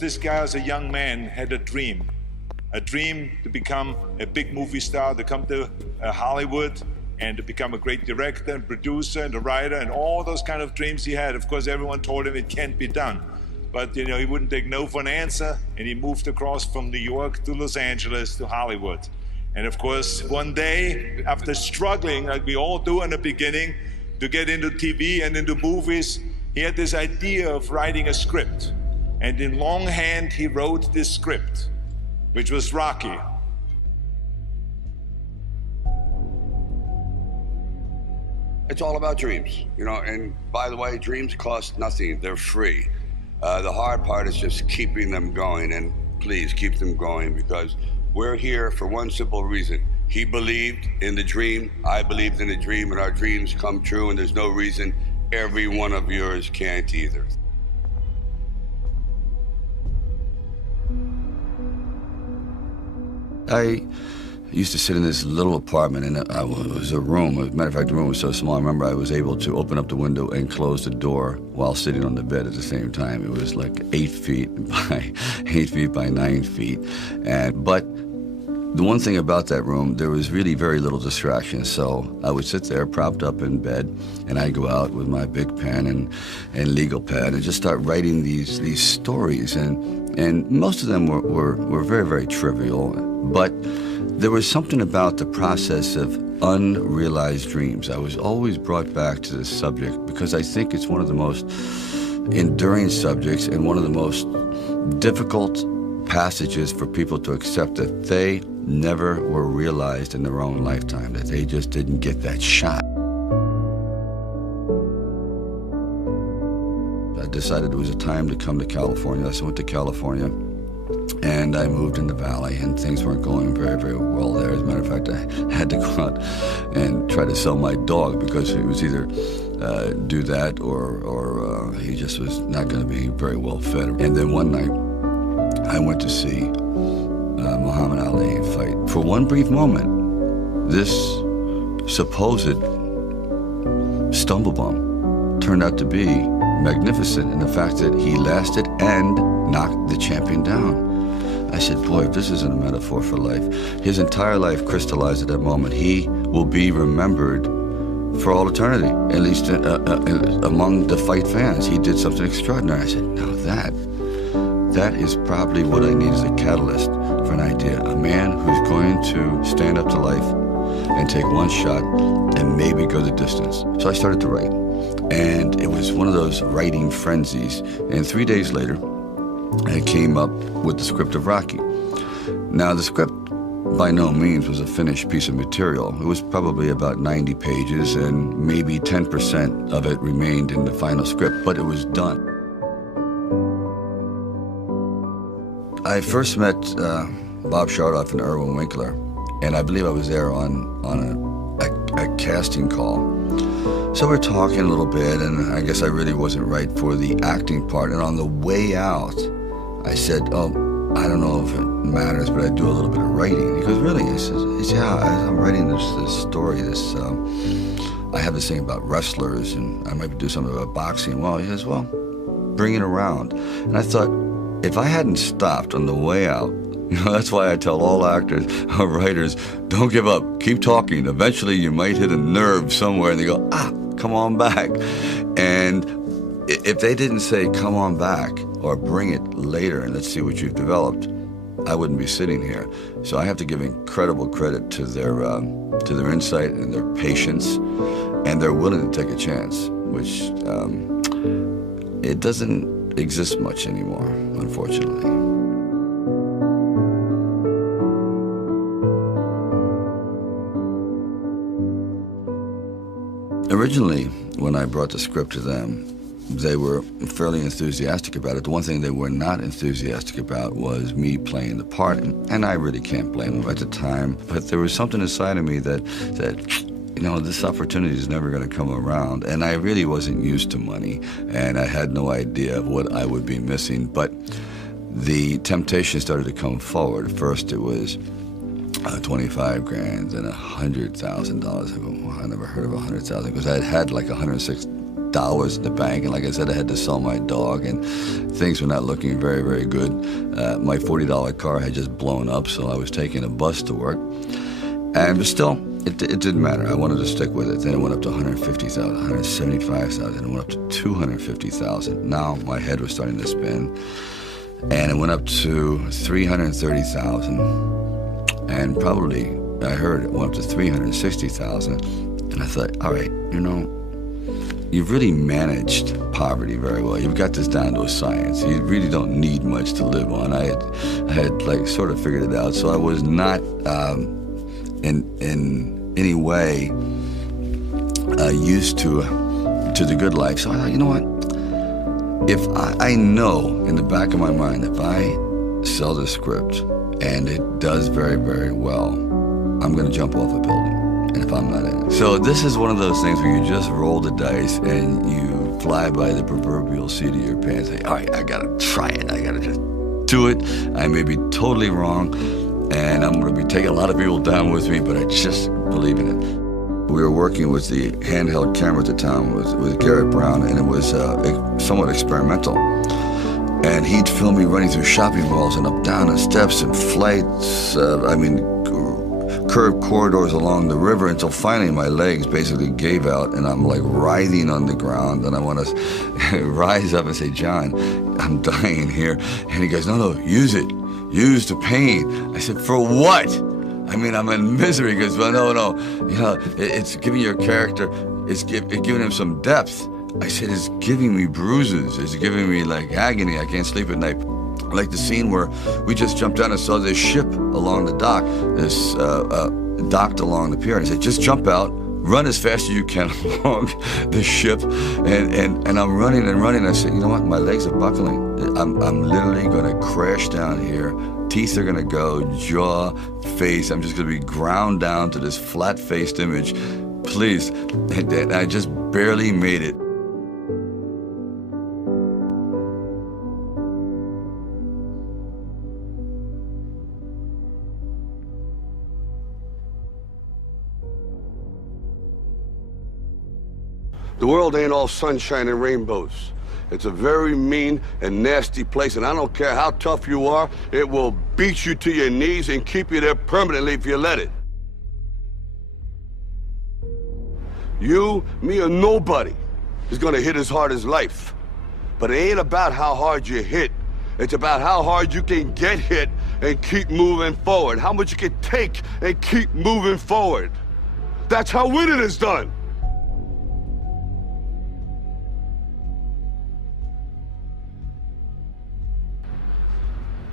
This guy, as a young man, had a dream to become a big movie star, to come to Hollywood and to become a great director and producer and a writer, and all those kind of dreams he had. Of course, everyone told him it can't be done. But he wouldn't take no for an answer, and he moved across from New York to Los Angeles to Hollywood. And of course, one day, after struggling, like we all do in the beginning, to get into TV and into movies, he had this idea of writing a script. And in longhand, he wrote this script, which was Rocky. It's all about dreams, and by the way, dreams cost nothing. They're free. The hard part is just keeping them going, and please keep them going, because we're here for one simple reason. He believed in the dream, I believed in the dream, and our dreams come true, and there's no reason every one of yours can't either. I used to sit in this little apartment, and it was a room. As a matter of fact, the room was so small, I remember I was able to open up the window and close the door while sitting on the bed at the same time. It was like 8 feet by 8 feet by 9 feet. But the one thing about that room, there was really very little distraction. So I would sit there propped up in bed, and I'd go out with my big pen and legal pad and just start writing these stories. And most of them were very, very trivial. But there was something about the process of unrealized dreams. I was always brought back to this subject because I think it's one of the most enduring subjects and one of the most difficult passages for people to accept, that they never were realized in their own lifetime, that they just didn't get that shot. I decided it was a time to come to California, so I went to California. And I moved in the valley, and things weren't going very, very well there. As a matter of fact, I had to go out and try to sell my dog because it was either do that or he just was not going to be very well fed. And then one night, I went to see Muhammad Ali fight. For one brief moment, this supposed stumble bum turned out to be magnificent in the fact that he lasted and knocked the champion down. I said, boy, if this isn't a metaphor for life. His entire life crystallized at that moment. He will be remembered for all eternity, at least among the fight fans. He did something extraordinary. I said, now that is probably what I need as a catalyst for an idea. A man who's going to stand up to life and take one shot and maybe go the distance. So I started to write. And it was one of those writing frenzies. And 3 days later, I came up with the script of Rocky. Now, the script by no means was a finished piece of material. It was probably about 90 pages, and maybe 10% of it remained in the final script, but it was done. I first met Bob Chardoff and Irwin Winkler, and I believe I was there on a casting call. So we're talking a little bit, and I guess I really wasn't right for the acting part. And on the way out, I said, oh, I don't know if it matters, but I do a little bit of writing. He goes, really? I said, yeah, I'm writing this story. I have this thing about wrestlers, and I might do something about boxing. Well, he says, well, bring it around. And I thought, if I hadn't stopped on the way out, that's why I tell all actors or writers, don't give up, keep talking. Eventually you might hit a nerve somewhere and they go, come on back. And if they didn't say, come on back, or bring it later and let's see what you've developed, I wouldn't be sitting here. So I have to give incredible credit to their insight and their patience, and they're willing to take a chance, which it doesn't exist much anymore, unfortunately. Originally, when I brought the script to them, they were fairly enthusiastic about it. The one thing they were not enthusiastic about was me playing the part, and I really can't blame them at the time. But there was something inside of me that this opportunity is never going to come around, and I really wasn't used to money, and I had no idea of what I would be missing. But the temptation started to come forward. First, it was 25 grand and $100,000. I go, well, I never heard of 100,000 because I had like 106 dollars in the bank. And like I said, I had to sell my dog, and things were not looking very, very good. My $40 car had just blown up, so I was taking a bus to work. But still, it didn't matter. I wanted to stick with it. Then it went up to $150,000, $175,000, it went up to $250,000. Now my head was starting to spin. And it went up to $330,000. And probably, I heard it went up to $360,000. And I thought, all right, you know, you've really managed poverty very well. You've got this down to a science. You really don't need much to live on. I had like sort of figured it out. So I was not in any way used to the good life. So I thought, you know what? If I know in the back of my mind, if I sell the script and it does very, very well, I'm going to jump off a building. And if I'm not in it. So this is one of those things where you just roll the dice and you fly by the proverbial seat of your pants. Say, all right, I got to try it. I got to just do it. I may be totally wrong, and I'm going to be taking a lot of people down with me, but I just believe in it. We were working with the handheld camera at the time with Garrett Brown, and it was somewhat experimental. And he'd film me running through shopping malls and up down the steps and flights, curved corridors along the river, until finally my legs basically gave out and I'm like writhing on the ground, and I want to rise up and say, John, I'm dying here. And he goes, no, use it. Use the pain. I said, for what? I mean, I'm in misery. He goes, well, no, you know, it's giving your character, it's giving him some depth. I said, it's giving me bruises. It's giving me like agony. I can't sleep at night. Like the scene where we just jumped down and saw this ship along the dock, this docked along the pier. And I said, just jump out, run as fast as you can along the ship. And I'm running and running. I said, you know what? My legs are buckling. I'm literally going to crash down here. Teeth are going to go, jaw, face. I'm just going to be ground down to this flat-faced image. Please. And I just barely made it. The world ain't all sunshine and rainbows. It's a very mean and nasty place, and I don't care how tough you are, it will beat you to your knees and keep you there permanently if you let it. You, me, or nobody is gonna hit as hard as life. But it ain't about how hard you hit. It's about how hard you can get hit and keep moving forward. How much you can take and keep moving forward. That's how winning is done.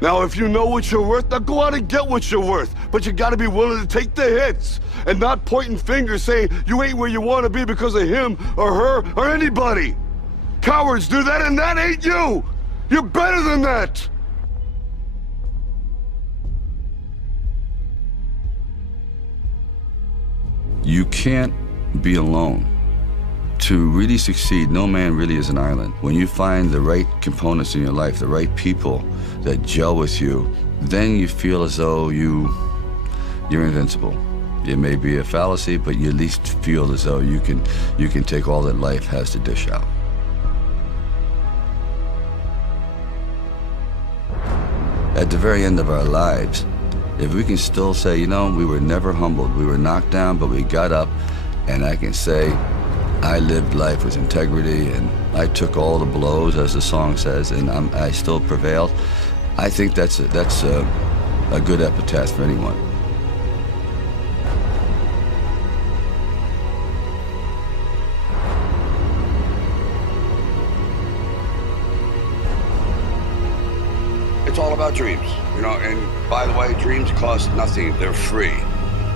Now, if you know what you're worth, now go out and get what you're worth. But you gotta be willing to take the hits and not pointing fingers saying you ain't where you wanna be because of him or her or anybody. Cowards do that, and that ain't you. You're better than that. You can't be alone. To really succeed, no man really is an island. When you find the right components in your life, the right people that gel with you, then you feel as though you're invincible. It may be a fallacy, but you at least feel as though you can take all that life has to dish out. At the very end of our lives, if we can still say, you know, we were never humbled, we were knocked down, but we got up, and I can say, I lived life with integrity, and I took all the blows, as the song says, and I still prevailed. I think that's a good epitaph for anyone. It's all about dreams, you know, and by the way, dreams cost nothing. They're free.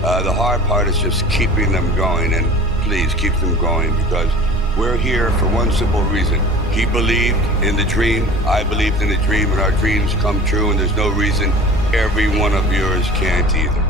The hard part is just keeping them going, and please keep them going, because we're here for one simple reason. He believed in the dream, I believed in the dream, and our dreams come true, and there's no reason every one of yours can't either.